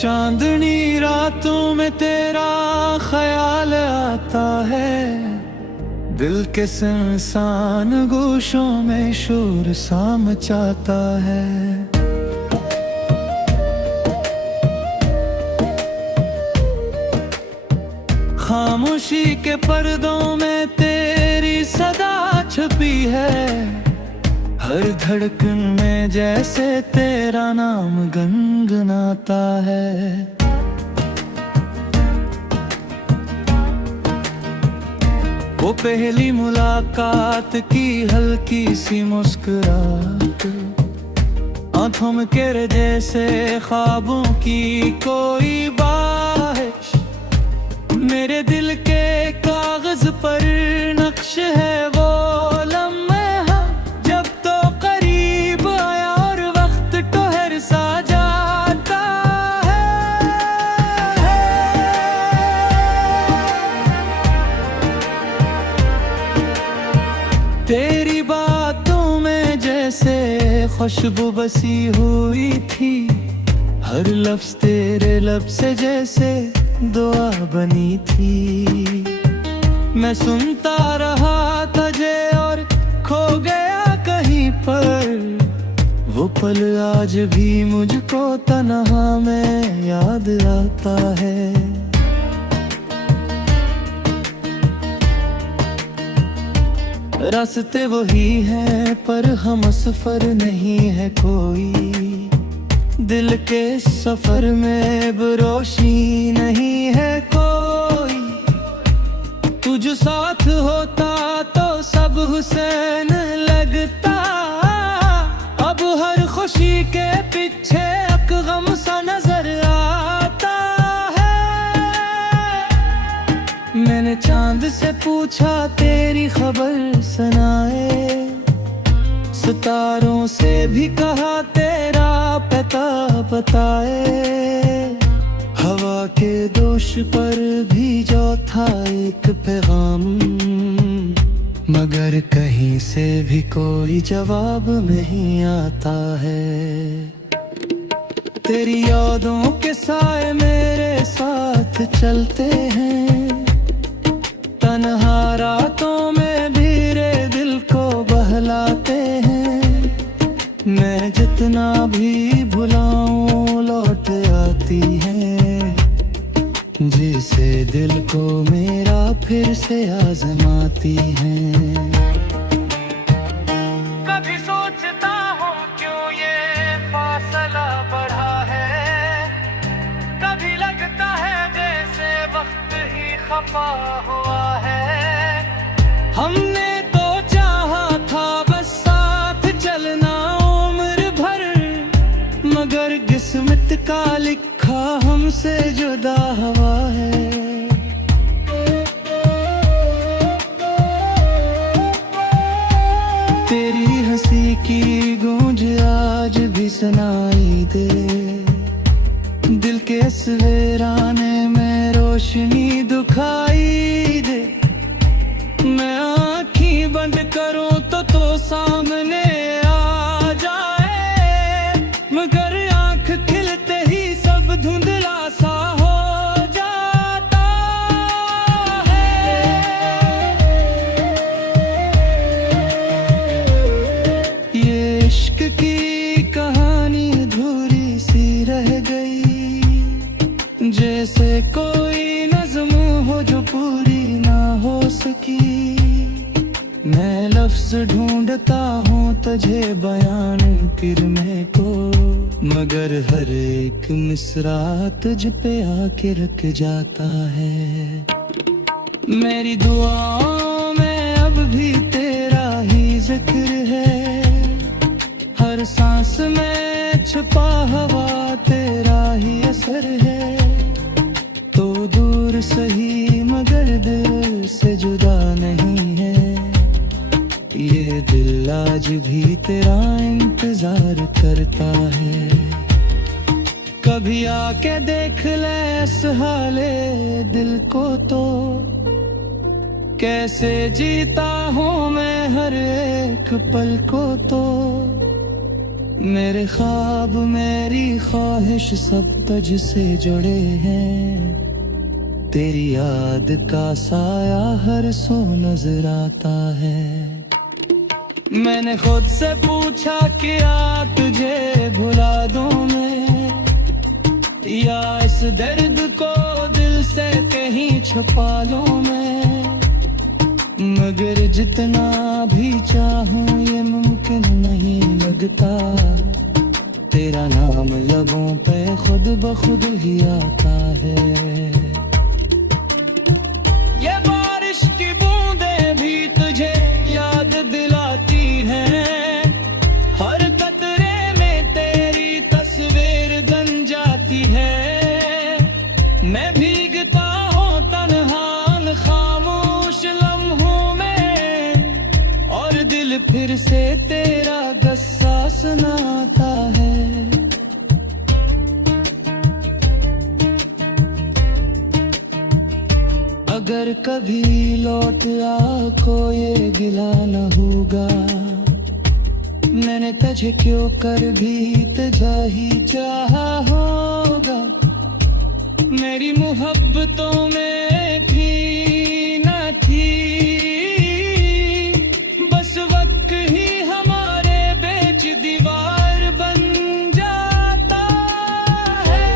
चांदनी रातों में तेरा ख्याल आता है, दिल के सुनसान गोशों में शोर सा मचाता है। खामोशी के पर्दों में तेरी सदा छुपी है, हर धड़कन में जैसे तेरा नाम गुनगुनाता है। वो पहली मुलाकात की हल्की सी मुस्कुराहट, आंखों में केरे जैसे ख्वाबों की कोई बारिश, मेरे दिल के कागज पर नक्श है वो लम्हा, जब तो करीब आया और वक्त ठहर सा जाता है। तेरी बातों में जैसे खुशबू बसी हुई थी, हर लफ्ज तेरे लब से जैसे दुआ बनी थी। मैं सुनता रहा तुझे और खो गया कहीं पर, वो पल आज भी मुझको तन्हा में याद आता है। रास्ते वही हैं पर हम सफर नहीं है कोई, दिल के सफर में रोशनी नहीं है कोई। तुझ साथ होता तो सब हुसैन लगता, अब हर खुशी के पीछे एक गम सा नजर आता है। मैंने चांद से पूछा तेरी खबर सुनाए, सितारों से भी कहा तेरा पता बताए, हवा के दोष पर भी जो था एक पैगाम, मगर कहीं से भी कोई जवाब नहीं आता है। तेरी यादों के साए मेरे साथ चलते हैं, तन्हा रातों में धीरे दिल को बहलाते हैं। मैं जितना भी भुलाऊं लौट आती है, जिसे दिल को मेरा फिर से आजमाती है। कभी सोचता हूँ क्यों ये फासला बढ़ा है, कभी लगता है जैसे वक्त ही खफा हुआ है। हमने तो चाहा था बस साथ चलना उम्र भर, मगर किस्मत का लिखा हमसे जुदा हुआ है। तेरी हंसी की गूंज आज भी सुनाई दे, दिल के सवेराने में रोशनी दिखाई दे। मैं आँखें बंद करूं तो सामने आ जाए, मगर आँख खिलते ही सब धुंधला सा हो जाता है। ये इश्क की कहानी अधूरी सी रह गई, जैसे कोई नज़्म हो जो पूरी ना हो सकी। मैं लफ्ज़ ढूंढता हूँ तुझे बयान फिर मैं को, मगर हर एक मिसरा तुझ पे आके रख जाता है। मेरी दुआओं में अब भी तेरा ही जिक्र है, हर सांस में छुपा हुआ तेरा ही असर है। तो दूर सही मगर दिल से जुदा नहीं है, ये दिल आज भी तेरा इंतजार करता है। कभी आके देख ले इस हाले दिल को तो, कैसे जीता हूँ मैं हर एक पल को तो। मेरे ख्वाब मेरी ख्वाहिश सब तुझसे जुड़े हैं। तेरी याद का साया हर सो नजर आता है। मैंने खुद से पूछा क्या तुझे भुला दूं मैं, या इस दर्द को दिल से कहीं छुपा लूं मैं। मगर जितना भी चाहूं ये मुमकिन नहीं लगता। तेरा नाम लबों पे खुद ब खुद ही आता है। ये बारिश की बूंदें भी तुझे याद दिलाती हैं। हर कतरे में तेरी तस्वीर बन जाती है। मैं भीगता हूँ तन्हा खामोश लम्हों में, और दिल फिर से तेरा गस्सा सुनाता है। अगर कभी लौट आको ये गिला न होगा। मैंने तुझे क्यों कर भी तुझा ही चाहा होगा। मेरी मोहब्बतों में थी न थी, बस वक्त ही हमारे बीच दीवार बन जाता है।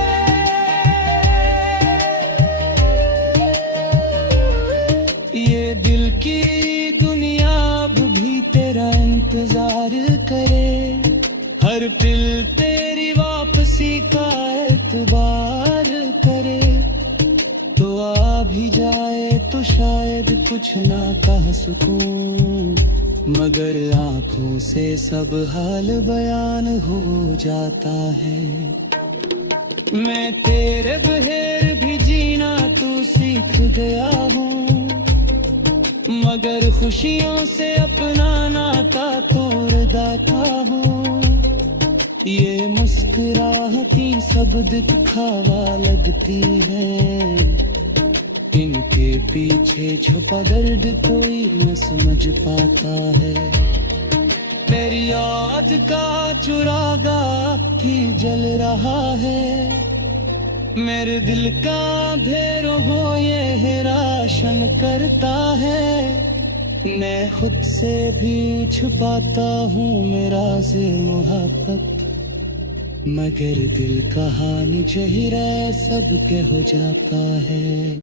ये दिल की दुनिया अब भी तेरा इंतजार करे। हर पल तेरी वापसी का एतबार करे। तो आ भी जाए तो शायद कुछ ना कह सकूं, मगर आंखों से सब हाल बयान हो जाता है। मैं तेरे बगैर भी जीना तू सीख गया हूँ, मगर खुशियों से अपना नाता तोड़ देता हूँ। ये मुस्कुराहटी सब दिखावा लगती है। इनके पीछे छुपा दर्द कोई न समझ पाता है। तेरी याद का चुरागा भी जल रहा है। मेरे दिल का अंधेरों हो ये रोशन करता है। मैं खुद से भी छुपाता हूँ मेरा से मोहब्बत, मगर दिल कहानी चेहरा सब के हो जाता है।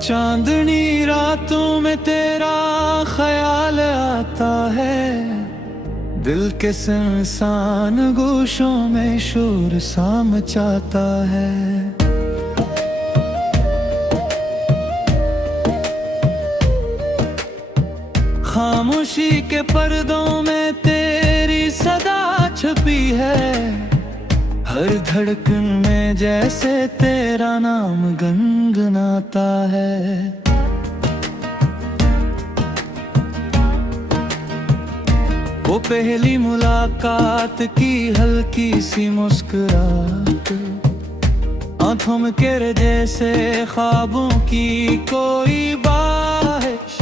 चांदनी रातों में तेरा ख्याल आता है। दिल के सुनसान गोशों में शोर सा मचाता है। खामोशी के पर्दों में तेरी सदा छुपी है। हर धड़कन में जैसे तेरा नाम गुनगुनाता है। वो पहली मुलाकात की हल्की सी मुस्कुराहट, आंखों में केरे जैसे ख्वाबों की कोई बारिश।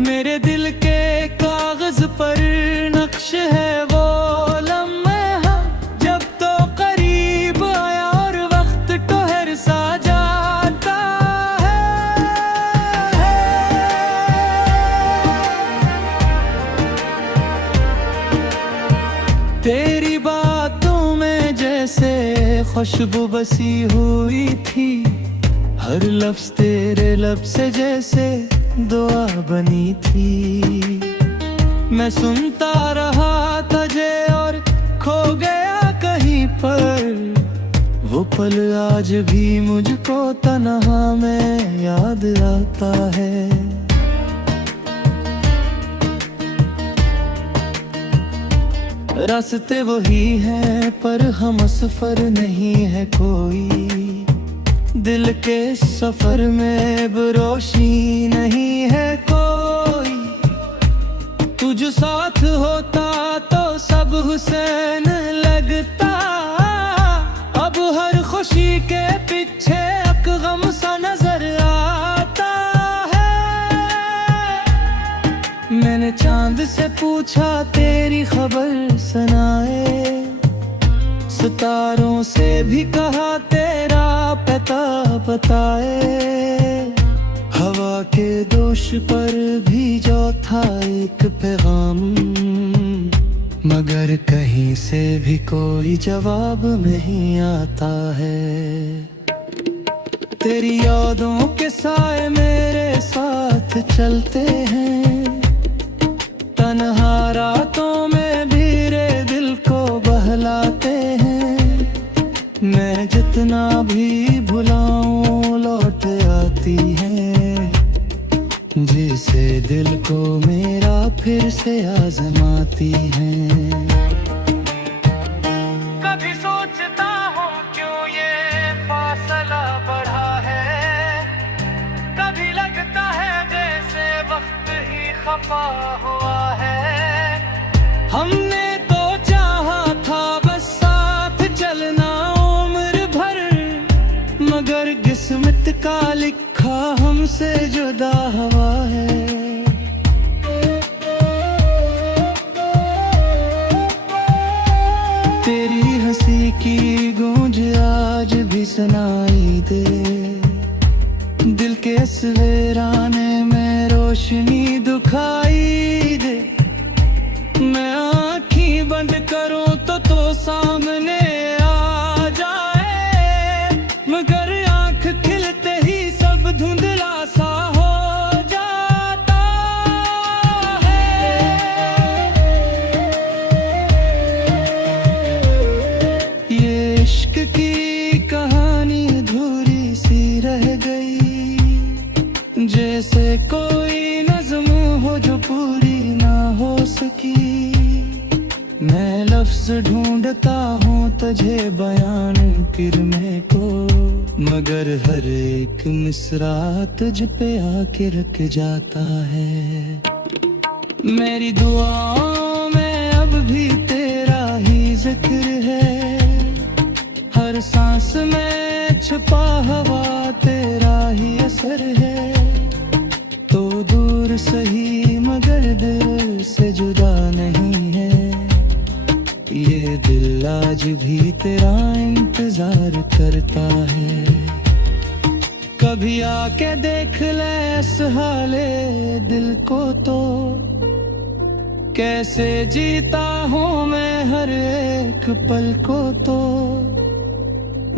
मेरे दिल के कागज पर नक्श है वो लम्हा, जब तो करीब आया और वक्त ठहर सा जाता है। तेरी बातों में जैसे खुशबू बसी हुई थी। हर लफ्ज तेरे लब से जैसे दुआ बनी थी। मैं सुनता रहा तुझे और खो गया कहीं पर। वो पल आज भी मुझको तन्हा में याद आता है। रास्ते वही हैं पर हम सफर नहीं है कोई। दिल के सफर में रोशनी नहीं है कोई। तुझ साथ होता तो सब हुसैन लगता। अब मैंने चांद से पूछा तेरी खबर सुनाए, सितारों से भी कहा तेरा पता बताए। हवा के दोष पर भी जो था एक पैगाम, मगर कहीं से भी कोई जवाब नहीं आता है। तेरी यादों के साए मेरे साथ चलते हैं, तन्हा रातों में भीरे दिल को बहलाते हैं। मैं जितना भी भुलाऊं लौट आती है, जिसे दिल को मेरा फिर से आजमाती है। कभी सोचता हूँ क्यों ये फासला बढ़ा है, कभी लगता है जैसे वक्त ही खफा हुआ है। हमने तो चाहा था बस साथ चलना उम्र भर, मगर किस्मत का लिखा हमसे जुदा हुआ है। तेरी हंसी की गूंज आज भी सुनाई दे, दिल के सवेराने में रोशनी दिखाई दे। मैं आँखें बंद करूं तो सामने आ जाए, मगर आँख खिलते ही सब धुंधला सा हो जाता है। ये इश्क की कहानी अधूरी सी रह गई, जैसे कोई नज़्म हो जो पूरी ना हो सकी। मैं लफ्ज़ ढूंढता हूँ तुझे बयान करने को, मगर हर एक मिसरा तुझ पे आके रख जाता है। मेरी दुआओं में अब भी तेरा ही जिक्र है, हर सांस में छुपा हुआ तेरा ही असर है। तो दूर सही मगर दिल से जुदा नहीं है, ये दिल आज भी तेरा इंतजार करता है। कभी आके देख ले इस हाले दिल को तो, कैसे जीता हूँ मैं हर एक पल को तो।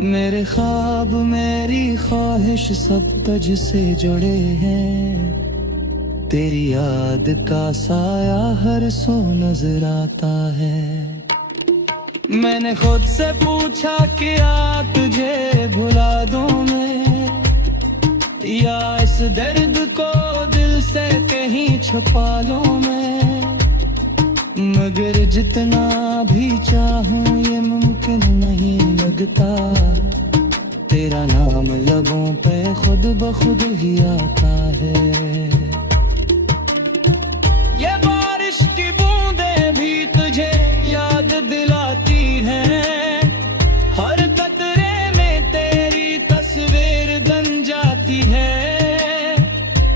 मेरे ख्वाब मेरी ख्वाहिश सब तुझसे जुड़े हैं, तेरी याद का साया हर सो नजर आता है। मैंने खुद से पूछा क्या तुझे भुला दूं मैं, या इस दर्द को दिल से कहीं छुपा लूं मैं। मगर जितना भी चाहूं ये मुमकिन नहीं लगता, तेरा नाम लबों पे खुद ब खुद ही आता है। ये बारिश की बूंदें भी तुझे याद दिलाती हैं, हर कतरे में तेरी तस्वीर बन जाती है।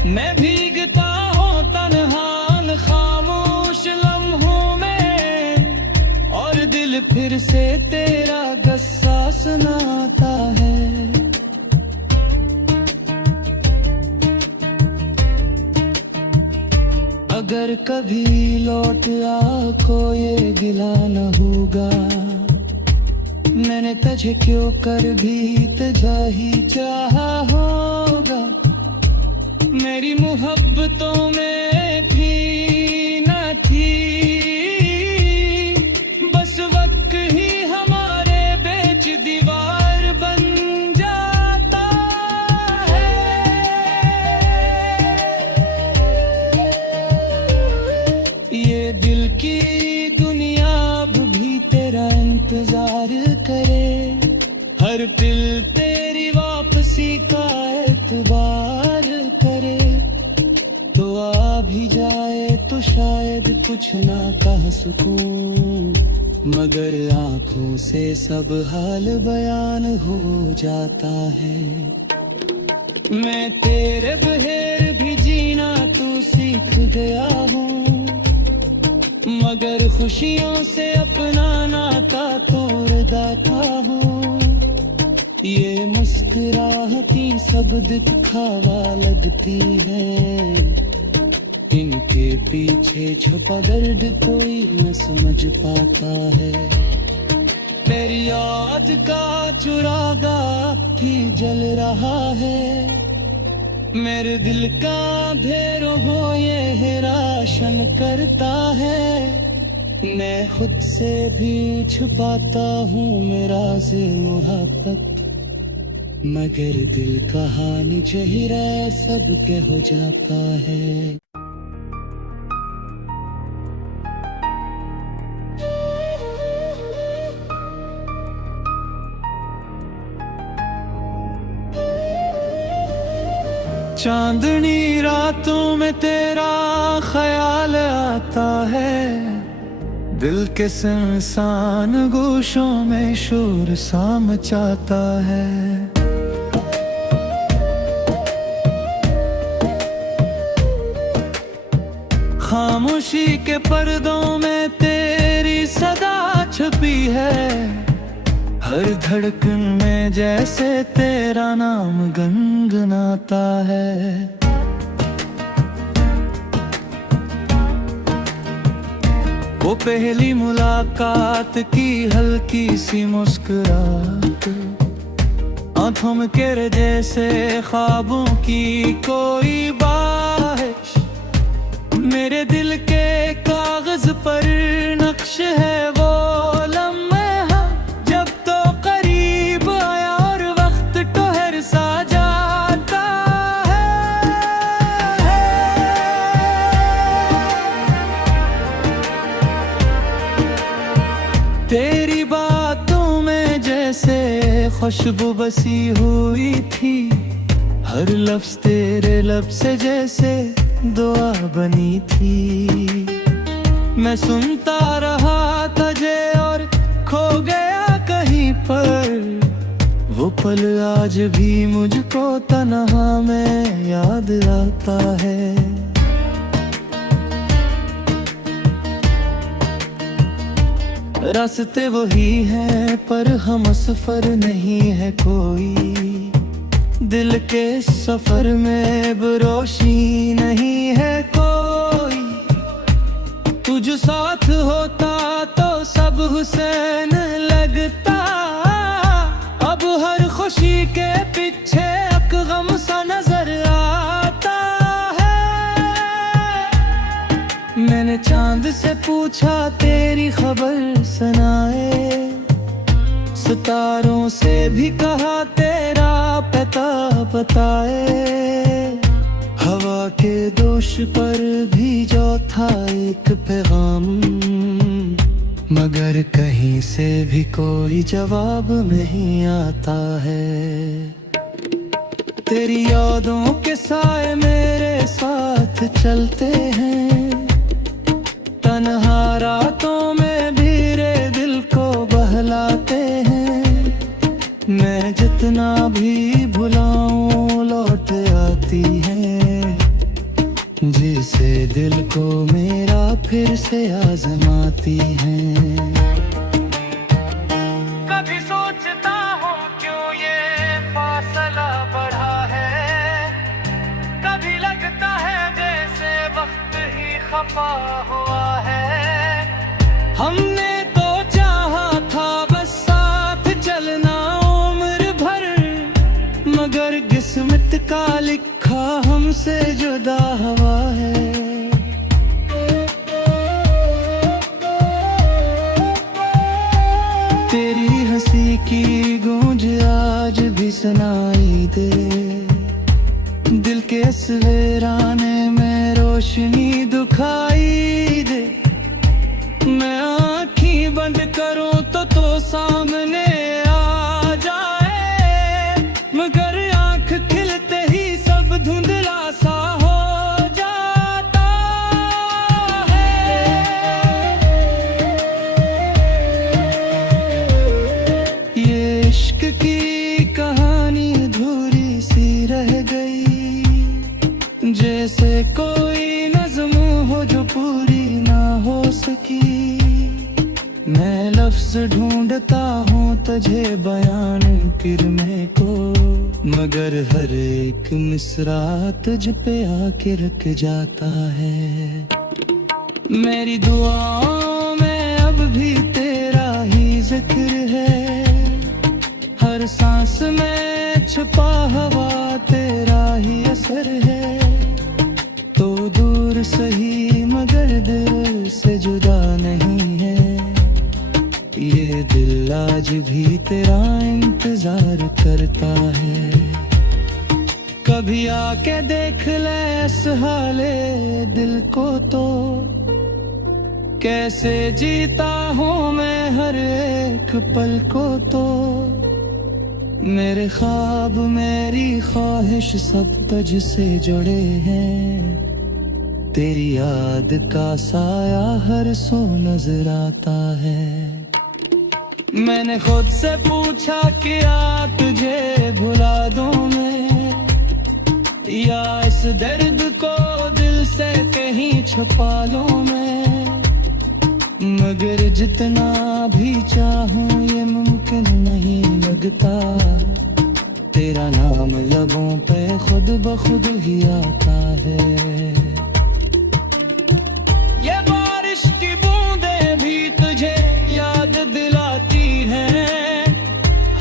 मैं भीगता हूँ तन्हा खामोश लम्हों में, और दिल फिर से तेरा गस्सा सुनाता है। अगर कभी लौट आको ये गिला न होगा, मैंने तुझे क्यों कर भी तुझा ही चाहा होगा। मेरी मोहब्बतों में भी न थी, बस वक्त ही हमारे बीच दीवार बन जाता है। ये दिल की दुनिया अब भी तेरा इंतजार करे, हर दिल तेरी वापसी का एतबार करे। तो आ भी जाए तो शायद कुछ ना कह सकूं, मगर आंखों से सब हाल बयान हो जाता है। मैं तेरे बगैर भी जीना तू सीख गया हूँ, मगर खुशियों से अपना नाता तोड़ देता हूँ। ये मुस्कुराहटी सब दिखावा लगती है, इनके पीछे छुपा दर्द कोई न समझ पाता है। मेरी याद का चुरागा भी जल रहा है, मेरे दिल का अंधेरों हो ये रोशन करता है। मैं खुद से भी छुपाता हूँ मेरा से मोहब्बत, मगर दिल कहानी चेहरा सब के हो जाता है। चांदनी रातों में तेरा ख्याल आता है, दिल के सुनसान गोशों में शोर सा मचाता है। खामोशी के पर्दों में तेरी सदा छुपी है, हर धड़कन में जैसे तेरा नाम गुनगुनाता है। वो पहली मुलाकात की हल्की सी मुस्कुराहट, आंखों में केरे जैसे ख्वाबों की कोई बारिश, मेरे दिल के कागज पर नक्श है वो लम्हे जब तो करीब आया और वक्त ठहर सा जाता है। तेरी बातों में जैसे खुशबू बसी हुई थी, हर लफ्ज तेरे लब से जैसे दुआ बनी थी। मैं सुनता रहा तुझे और खो गया कहीं पर, वो पल आज भी मुझको तन्हा में याद आता है। रास्ते वही हैं पर हम सफर नहीं है कोई, दिल के सफर में रोशनी नहीं है कोई। तुझ साथ होता तो सब हुसैन लगता, अब हर खुशी के पीछे एक गम सा नजर आता है। मैंने चांद से पूछा तेरी खबर सुनाए, सितारों से भी कहा तेरा पता बताए। हवा के दोष पर भी जो था एक पैगाम, मगर कहीं से भी कोई जवाब नहीं आता है। तेरी यादों के साए मेरे साथ चलते हैं, तन्हा रातों में भीरे दिल को बहलाते हैं। मैं जितना भी भुलाऊं लौट आती है, जिसे दिल को मेरा फिर से आजमाती है। कभी सोचता हूँ क्यों ये फासला बढ़ा है, कभी लगता है जैसे वक्त ही खफा हुआ है। हमने तो चाहा था बस साथ चलना उम्र भर, मगर किस्मत का लिखा हमसे जुदा हुआ है। तेरी हंसी की गूंज आज भी सुनाई दे, दिल के सवेराने में रोशनी दिखाई दे। मैं आँखें बंद करूं तो सामने आ जाए, मगर आँख खिलते ही सब धुंधला सा हो जाता है। ये इश्क की कहानी अधूरी सी रह गई, जैसे कोई नज़्म हो जो पूरी ना हो सकी। सकी। मैं लफ्ज ढूंढता हूँ तुझे बयान किरने को, मगर हर एक मिसरा तुझ पे आके रख जाता है। मेरी दुआओं में अब भी तेरा ही जिक्र है, हर सांस में छुपा हवा तेरा ही असर है। तो दूर सही मगर दिल से जुदा नहीं है, ये दिल आज भी तेरा इंतजार करता है। कभी आके देख ले इस हाले दिल को तो, कैसे जीता हूँ मैं हर एक पल को तो। मेरे ख्वाब मेरी ख्वाहिश सब तुझसे जुड़े हैं, तेरी याद का साया हर सो नजर आता है। मैंने खुद से पूछा क्या तुझे भुला दूं मैं, या इस दर्द को दिल से कहीं छुपा लूं मैं। मगर जितना भी चाहूं ये मुमकिन नहीं लगता, तेरा नाम लबों पे खुद ब खुद ही आता है। ये बारिश की बूंदें भी तुझे याद दिलाती हैं,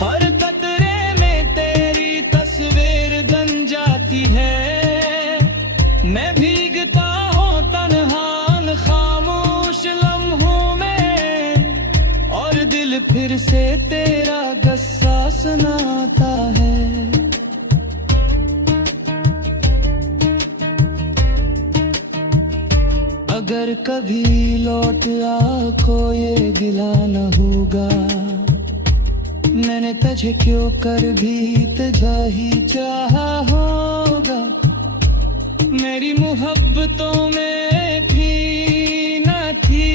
हर कतरे में तेरी तस्वीर बन जाती है। मैं भीगता हूँ तन्हा खामोश लम्हों में, और दिल फिर से तेरा गस्सा सुनाता है। अगर कभी लौट आ को ये गिला न होगा, मैंने तुझे क्यों कर भी तुझा ही चाहा होगा। मेरी मोहब्बतों में भी न थी,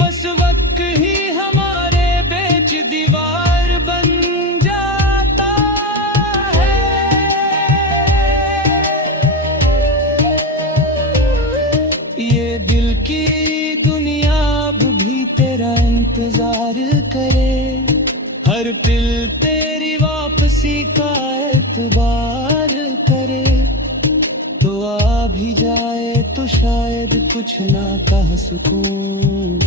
बस वक्त ही हमारे बीच दीवार बन जाता है। ये दिल की दुनिया अब भी तेरा इंतजार करे, हर पल तेरी वापसी का एतबार करे। तो आ भी जाए तो शायद कुछ ना कह सकूं,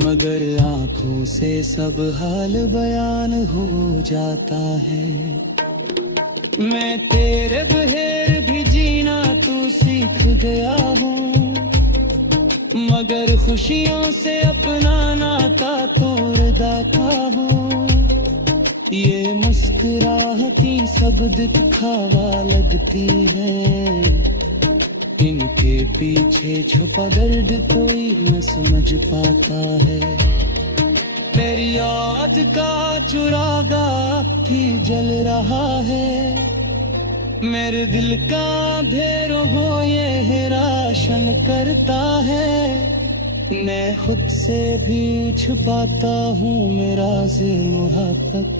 मगर आंखों से सब हाल बयान हो जाता है। मैं तेरे बगैर भी जीना तू सीख गया हूँ, मगर खुशियों से अपना नाता तोड़ देता हूँ। ये मुस्कुराहटी सब दिखावा लगती है, इनके पीछे छुपा दर्द कोई न समझ पाता है। तेरी याद का चुरागा भी जल रहा है, मेरे दिल का अंधेरा हो ये रोशन करता है। मैं खुद से भी छुपाता हूँ मेरा से मोहब्बत,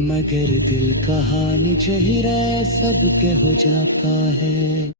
मगर दिल कहानी चेहरा सब के हो जाता है।